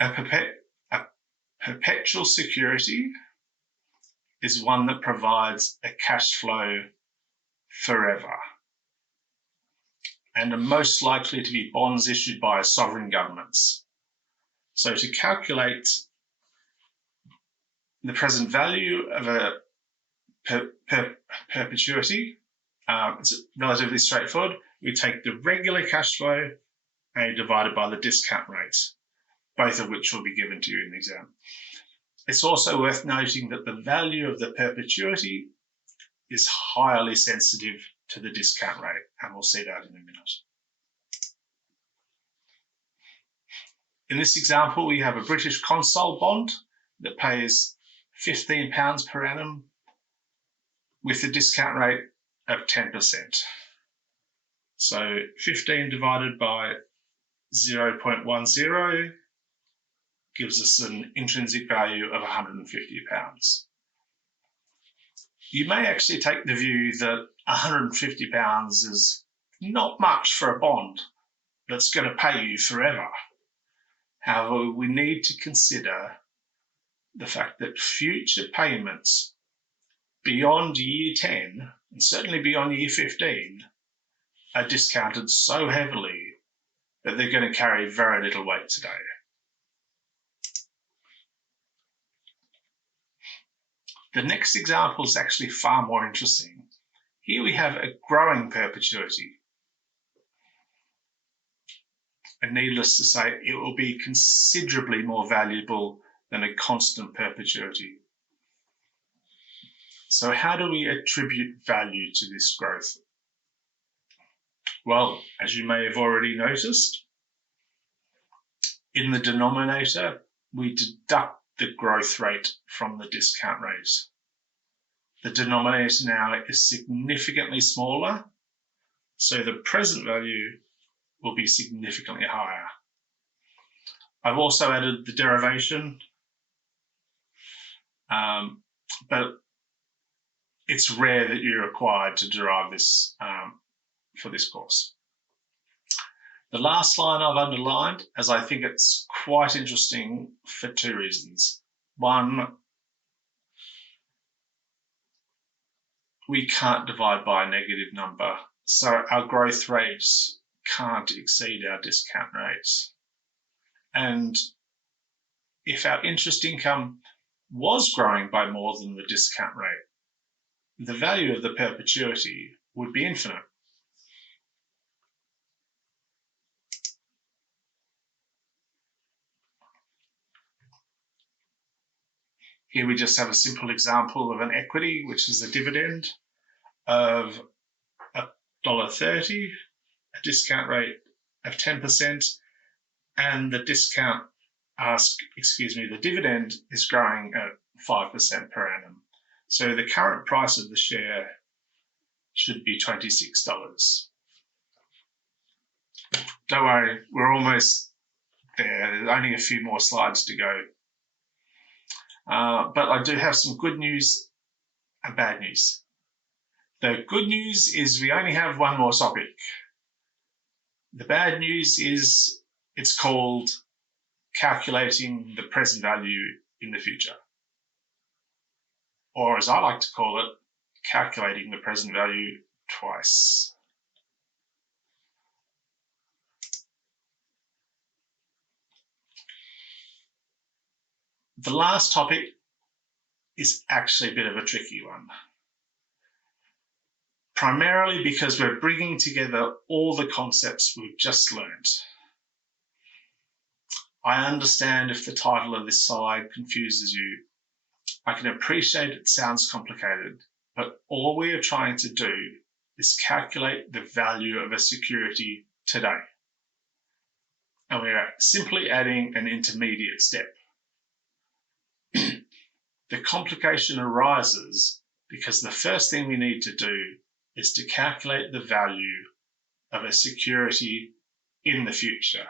A perpetual security is one that provides a cash flow forever and are most likely to be bonds issued by sovereign governments. So to calculate the present value of a perpetuity, it's relatively straightforward. We take the regular cash flow and divide it by the discount rate, both of which will be given to you in the exam. It's also worth noting that the value of the perpetuity is highly sensitive to the discount rate, and we'll see that in a minute. In this example, we have a British Consol bond that pays £15 per annum with a discount rate of 10%. So 15 divided by 0.10 gives us an intrinsic value of £150. You may actually take the view that £150 is not much for a bond that's going to pay you forever. However, we need to consider the fact that future payments beyond year 10, and certainly beyond year 15, are discounted so heavily that they're going to carry very little weight today. The next example is actually far more interesting. Here we have a growing perpetuity. And needless to say, it will be considerably more valuable than a constant perpetuity. So how do we attribute value to this growth? Well, as you may have already noticed, in the denominator, we deduct the growth rate from the discount rate. The denominator now is significantly smaller, so the present value will be significantly higher. I've also added the derivation, but it's rare that you're required to derive this for this course. The last line I've underlined, as I think it's quite interesting for two reasons. One, we can't divide by a negative number, so our growth rates can't exceed our discount rates. And if our interest income was growing by more than the discount rate, the value of the perpetuity would be infinite. Here we just have a simple example of an equity, which is a dividend of $1.30, a discount rate of 10%, and the the dividend is growing at 5% per annum. So the current price of the share should be $26. Don't worry, we're almost there. There's only a few more slides to go. But I do have some good news and bad news. The good news is we only have one more topic. The bad news is it's called calculating the present value in the future. Or as I like to call it, calculating the present value twice. The last topic is actually a bit of a tricky one. Primarily because we're bringing together all the concepts we've just learned. I understand if the title of this slide confuses you. I can appreciate it sounds complicated, but all we are trying to do is calculate the value of a security today. And we are simply adding an intermediate step. The complication arises because the first thing we need to do is to calculate the value of a security in the future.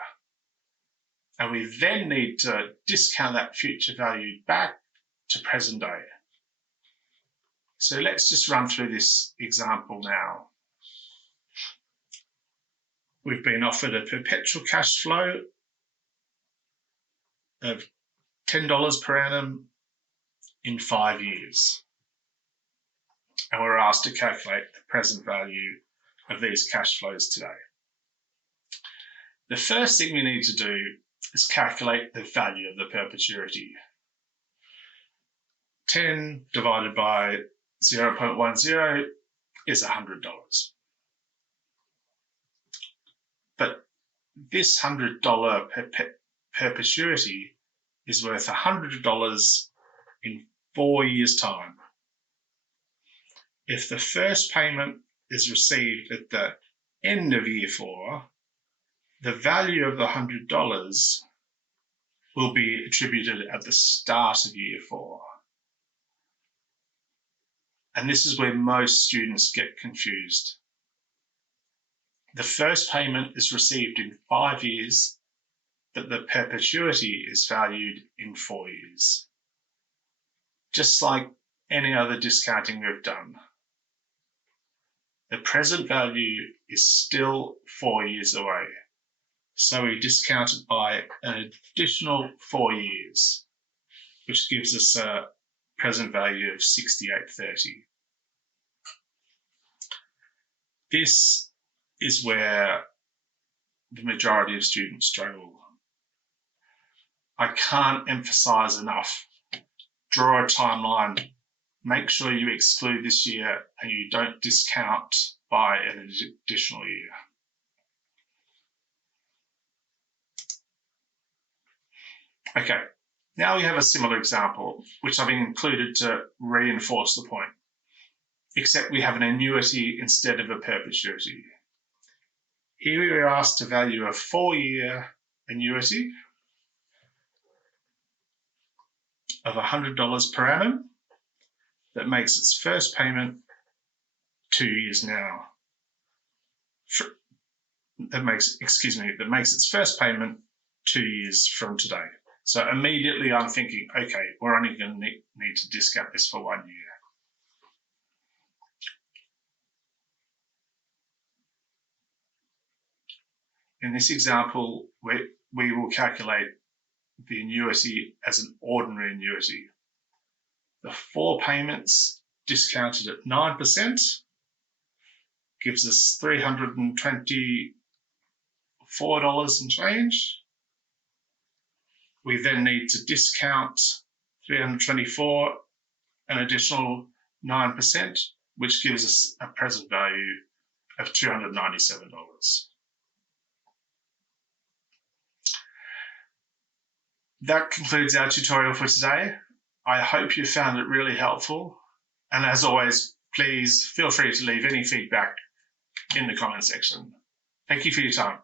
And we then need to discount that future value back to present day. So let's just run through this example now. We've been offered a perpetual cash flow of $10 per annum in 5 years. And we're asked to calculate the present value of these cash flows today. The first thing we need to do is calculate the value of the perpetuity. 10 divided by 0.10 is $100. But this $100 perpetuity is worth $100 in 4 years' time. If the first payment is received at the end of year 4, the value of the $100 will be attributed at the start of year 4. And this is where most students get confused. The first payment is received in 5 years, but the perpetuity is valued in 4 years. Just like any other discounting we've done. The present value is still 4 years away, so we discount it by an additional 4 years, which gives us a present value of $68.30. This is where the majority of students struggle. I can't emphasize enough. Draw a timeline. Make sure you exclude this year and you don't discount by an additional year. Okay, now we have a similar example, which I've included to reinforce the point, except we have an annuity instead of a perpetuity. Here we are asked to value a 4-year annuity of $100 per annum that makes its first payment 2 years now. That makes its first payment 2 years from today. So immediately I'm thinking, okay, we're only going to need to discount this for 1 year. In this example, we will calculate the annuity as an ordinary annuity. The 4 payments discounted at 9% gives us $324 and change. We then need to discount 324 an additional 9%, which gives us a present value of $297. That concludes our tutorial for today. I hope you found it really helpful. And as always, please feel free to leave any feedback in the comment section. Thank you for your time.